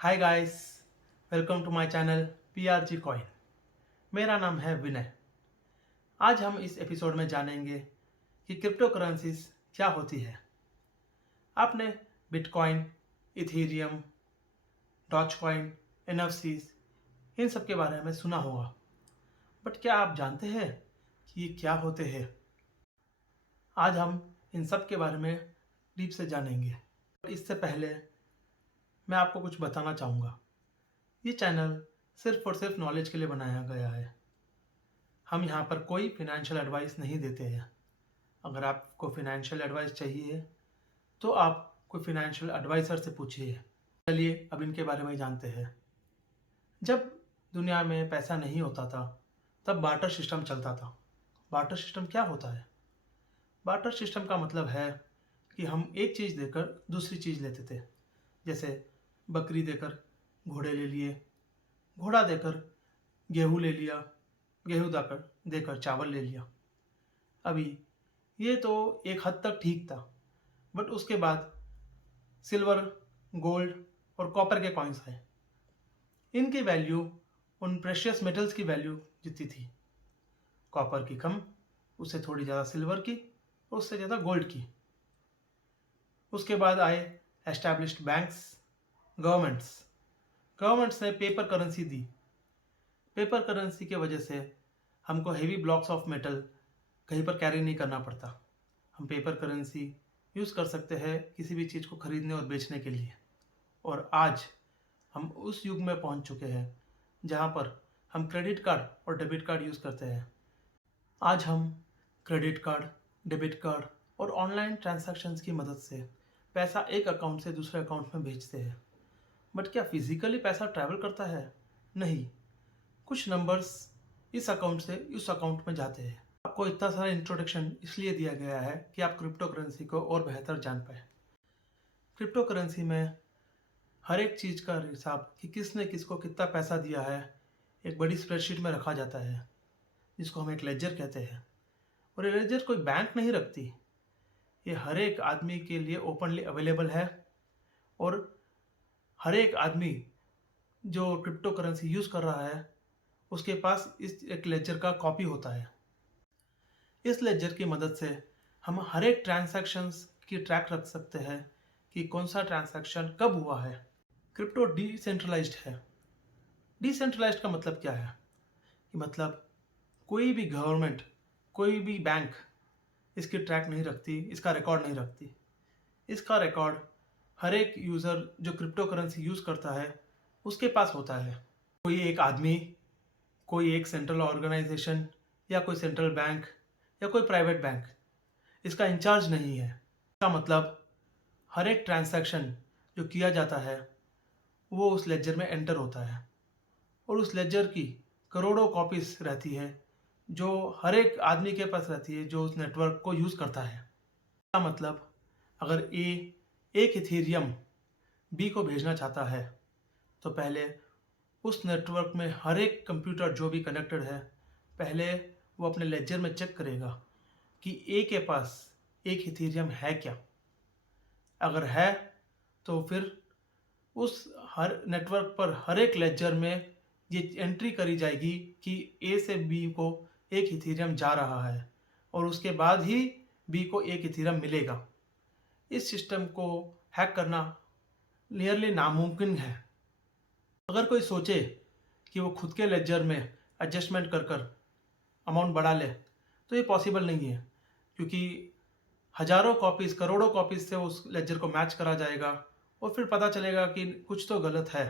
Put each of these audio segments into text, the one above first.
Hi guys, welcome to my channel PRG coin. मेरा नाम है विनय। आज हम इस एपिसोड में जानेंगे कि क्रिप्टो करेंसीज क्या होती है। आपने बिटकॉइन, इथेरियम, डॉजकॉइन, एनएफसीज इन सब के बारे में सुना होगा, बट क्या आप जानते हैं कि ये क्या होते हैं? आज हम इन सब के बारे में डीप से जानेंगे। इससे पहले मैं आपको कुछ बताना चाहूँगा। ये चैनल सिर्फ और सिर्फ नॉलेज के लिए बनाया गया है। हम यहाँ पर कोई फिनेंशियल एडवाइस नहीं देते हैं। अगर आपको फिनेंशियल एडवाइस चाहिए तो आप कोई फिनेंशियल एडवाइज़र से पूछिए। चलिए अब इनके बारे में जानते हैं। जब दुनिया में पैसा नहीं होता था तब बार्टर सिस्टम चलता था। बार्टर सिस्टम क्या होता है? बार्टर सिस्टम का मतलब है कि हम एक चीज़ देकर दूसरी चीज़ लेते थे। जैसे बकरी देकर घोड़े ले लिए, घोड़ा देकर गेहूँ ले लिया, गेहूँ देकर चावल ले लिया। अभी ये तो एक हद तक ठीक था, बट उसके बाद सिल्वर, गोल्ड और कॉपर के कॉइन्स आए। इनकी वैल्यू उन प्रेशियस मेटल्स की वैल्यू जितनी थी। कॉपर की कम, उससे थोड़ी ज़्यादा सिल्वर की और उससे ज़्यादा गोल्ड की। उसके बाद आए एस्टैब्लिश्ड बैंक्स, गवर्नमेंट्स। गवर्नमेंट्स ने पेपर करेंसी दी। पेपर करेंसी के वजह से हमको हेवी ब्लॉक्स ऑफ मेटल कहीं पर कैरी नहीं करना पड़ता। हम पेपर करेंसी यूज़ कर सकते हैं किसी भी चीज़ को खरीदने और बेचने के लिए। और आज हम उस युग में पहुंच चुके हैं जहां पर हम क्रेडिट कार्ड और डेबिट कार्ड यूज़ करते हैं। आज हम क्रेडिट कार्ड, डेबिट कार्ड और ऑनलाइन ट्रांजैक्शंस की मदद से पैसा एक अकाउंट से दूसरे अकाउंट में भेजते हैं। बट क्या फिजिकली पैसा ट्रैवल करता है? नहीं। कुछ नंबर्स इस अकाउंट से उस अकाउंट में जाते हैं। आपको इतना सारा इंट्रोडक्शन इसलिए दिया गया है कि आप क्रिप्टो करेंसी को और बेहतर जान पाए। क्रिप्टो करेंसी में हर एक चीज़ का हिसाब कि किसने किसको कितना पैसा दिया है एक बड़ी स्प्रेडशीट में रखा जाता है, जिसको हम एक लेजर कहते हैं। और ये लेजर कोई बैंक नहीं रखती, ये हर एक आदमी के लिए ओपनली अवेलेबल है। और हर एक आदमी जो क्रिप्टो करेंसी यूज़ कर रहा है उसके पास इस एक लेजर का कॉपी होता है। इस लेजर की मदद से हम हर एक ट्रांजैक्शंस की ट्रैक रख सकते हैं कि कौन सा ट्रांजैक्शन कब हुआ है। क्रिप्टो डिसेंट्रलाइज्ड है। डिसेंट्रलाइज्ड का मतलब क्या है? कि मतलब कोई भी गवर्नमेंट, कोई भी बैंक इसकी ट्रैक नहीं रखती, इसका रिकॉर्ड नहीं रखती। इसका रिकॉर्ड हर एक यूज़र जो क्रिप्टो करेंसी यूज़ करता है उसके पास होता है। कोई एक आदमी, कोई एक सेंट्रल ऑर्गेनाइजेशन या कोई सेंट्रल बैंक या कोई प्राइवेट बैंक इसका इंचार्ज नहीं है। इसका मतलब हर एक ट्रांजैक्शन जो किया जाता है वो उस लेजर में एंटर होता है और उस लेजर की करोड़ों कॉपीज रहती है जो हर एक आदमी के पास रहती है जो उस नेटवर्क को यूज़ करता है। इसका मतलब अगर ए एक इथेरियम बी को भेजना चाहता है तो पहले उस नेटवर्क में हर एक कंप्यूटर जो भी कनेक्टेड है पहले वो अपने लेजर में चेक करेगा कि ए के पास एक इथेरियम है क्या। अगर है तो फिर उस हर नेटवर्क पर हर एक लेजर में ये एंट्री करी जाएगी कि ए से बी को एक इथेरियम जा रहा है और उसके बाद ही बी को एक इथेरियम मिलेगा। इस सिस्टम को हैक करना नियरली नामुमकिन है। अगर कोई सोचे कि वो खुद के लेजर में एडजस्टमेंट कर कर अमाउंट बढ़ा ले तो ये पॉसिबल नहीं है, क्योंकि हज़ारों कॉपीज़, करोड़ों कॉपीज़ से उस लेजर को मैच करा जाएगा और फिर पता चलेगा कि कुछ तो गलत है,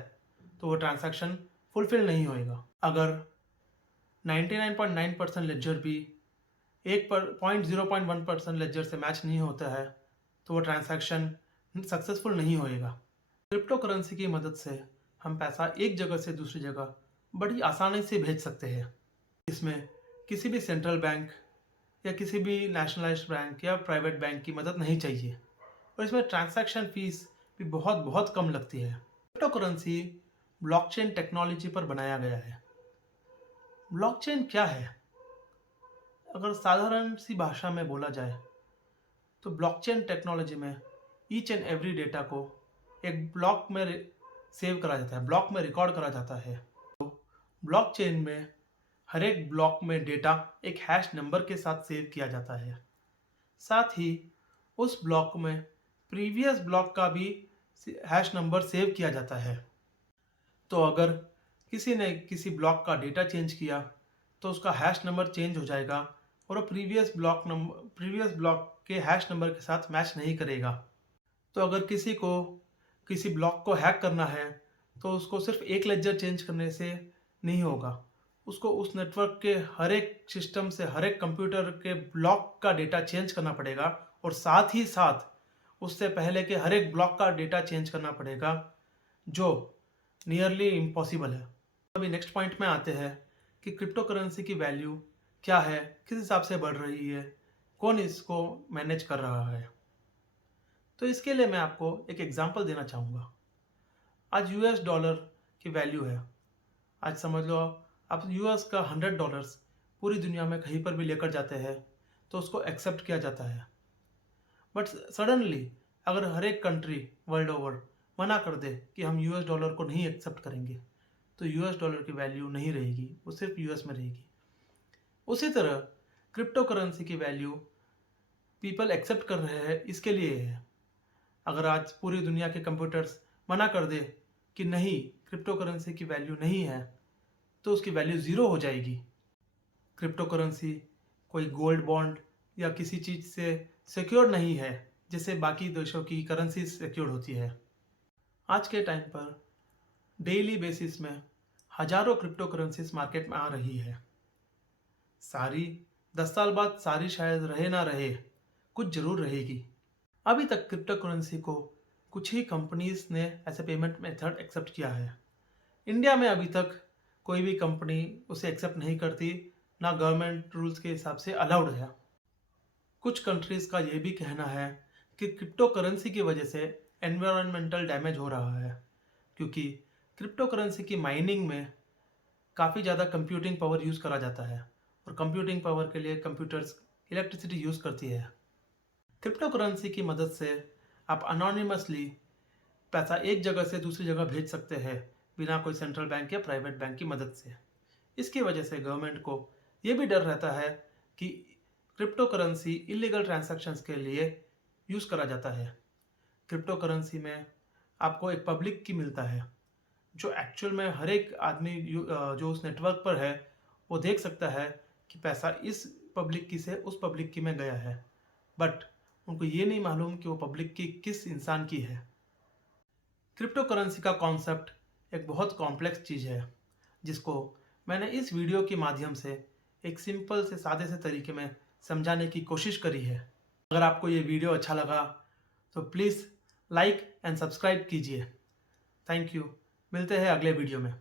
तो वो ट्रांजैक्शन फुलफिल नहीं होएगा। अगर 99.9% लेजर भी 0.1% लेजर से मैच नहीं होता है तो वो ट्रांजैक्शन सक्सेसफुल नहीं होएगा। क्रिप्टो करेंसी की मदद से हम पैसा एक जगह से दूसरी जगह बड़ी आसानी से भेज सकते हैं। इसमें किसी भी सेंट्रल बैंक या किसी भी नेशनलाइज्ड बैंक या प्राइवेट बैंक की मदद नहीं चाहिए और इसमें ट्रांजैक्शन फीस भी बहुत बहुत कम लगती है। क्रिप्टो करेंसी ब्लॉकचेन टेक्नोलॉजी पर बनाया गया है। ब्लॉकचेन क्या है? अगर साधारण सी भाषा में बोला जाए तो ब्लॉकचेन टेक्नोलॉजी में ईच एंड एवरी डेटा को एक ब्लॉक में सेव करा जाता है, ब्लॉक में रिकॉर्ड करा जाता है। तो ब्लॉकचेन में हर एक ब्लॉक में डेटा एक हैश नंबर के साथ सेव किया जाता है। साथ ही उस ब्लॉक में प्रीवियस ब्लॉक का भी हैश नंबर सेव किया जाता है। तो अगर किसी ने किसी ब्लॉक का डेटा चेंज किया तो उसका हैश नंबर चेंज हो जाएगा और वो प्रीवियस ब्लॉक के हैश नंबर के साथ मैच नहीं करेगा। तो अगर किसी को किसी ब्लॉक को हैक करना है तो उसको सिर्फ एक लेजर चेंज करने से नहीं होगा, उसको उस नेटवर्क के हर एक सिस्टम से हर एक कंप्यूटर के ब्लॉक का डेटा चेंज करना पड़ेगा और साथ ही साथ उससे पहले के हर एक ब्लॉक का डेटा चेंज करना पड़ेगा, जो नियरली इम्पॉसिबल है। अभी नेक्स्ट पॉइंट में आते हैं कि क्रिप्टो करेंसी की वैल्यू क्या है, किस हिसाब से बढ़ रही है, कौन इसको मैनेज कर रहा है। तो इसके लिए मैं आपको एक एग्जांपल देना चाहूँगा। आज यूएस डॉलर की वैल्यू है, आज समझ लो आप यूएस का $100 पूरी दुनिया में कहीं पर भी लेकर जाते हैं तो उसको एक्सेप्ट किया जाता है। बट सडनली अगर हर एक कंट्री वर्ल्ड ओवर मना कर दे कि हम यूएस डॉलर को नहीं एक्सेप्ट करेंगे, तो यूएस डॉलर की वैल्यू नहीं रहेगी, वो सिर्फ यूएस में रहेगी। उसी तरह क्रिप्टो करेंसी की वैल्यू पीपल एक्सेप्ट कर रहे हैं इसके लिए है। अगर आज पूरी दुनिया के कंप्यूटर्स मना कर दे कि नहीं, क्रिप्टो करेंसी की वैल्यू नहीं है, तो उसकी वैल्यू ज़ीरो हो जाएगी। क्रिप्टो करेंसी कोई गोल्ड बॉन्ड या किसी चीज़ से सिक्योर नहीं है जैसे बाकी देशों की करेंसी सिक्योर होती है। आज के टाइम पर डेली बेसिस में हजारों क्रिप्टो करेंसीज मार्केट में आ रही है। सारी 10 साल बाद सारी शायद रहे ना रहे, कुछ जरूर रहेगी। अभी तक क्रिप्टो करेंसी को कुछ ही कंपनीज ने ऐसे पेमेंट मेथड एक्सेप्ट किया है। इंडिया में अभी तक कोई भी कंपनी उसे एक्सेप्ट नहीं करती, ना गवर्नमेंट रूल्स के हिसाब से अलाउड है। कुछ कंट्रीज का ये भी कहना है कि क्रिप्टो करेंसी की वजह से एनवायरमेंटल डैमेज हो रहा है, क्योंकि क्रिप्टो करेंसी की माइनिंग में काफ़ी ज़्यादा कंप्यूटिंग पावर यूज़ करा जाता है और कंप्यूटिंग पावर के लिए कंप्यूटर्स इलेक्ट्रिसिटी यूज़ करती है। क्रिप्टो करेंसी की मदद से आप अनोनिमसली पैसा एक जगह से दूसरी जगह भेज सकते हैं बिना कोई सेंट्रल बैंक या प्राइवेट बैंक की मदद से। इसकी वजह से गवर्नमेंट को ये भी डर रहता है कि क्रिप्टो करेंसी इलीगल ट्रांजैक्शंस के लिए यूज़ करा जाता है। क्रिप्टो करेंसी में आपको एक पब्लिक की मिलता है, जो एक्चुअल में हर एक आदमी जो उस नेटवर्क पर है वो देख सकता है कि पैसा इस पब्लिक की से उस पब्लिक की में गया है, बट उनको ये नहीं मालूम कि वो पब्लिक की किस इंसान की है। क्रिप्टो करेंसी का कॉन्सेप्ट एक बहुत कॉम्प्लेक्स चीज़ है, जिसको मैंने इस वीडियो के माध्यम से एक सिंपल से सादे से तरीके में समझाने की कोशिश करी है। अगर आपको ये वीडियो अच्छा लगा तो प्लीज़ लाइक एंड सब्सक्राइब कीजिए। Thank you. मिलते हैं अगले वीडियो में।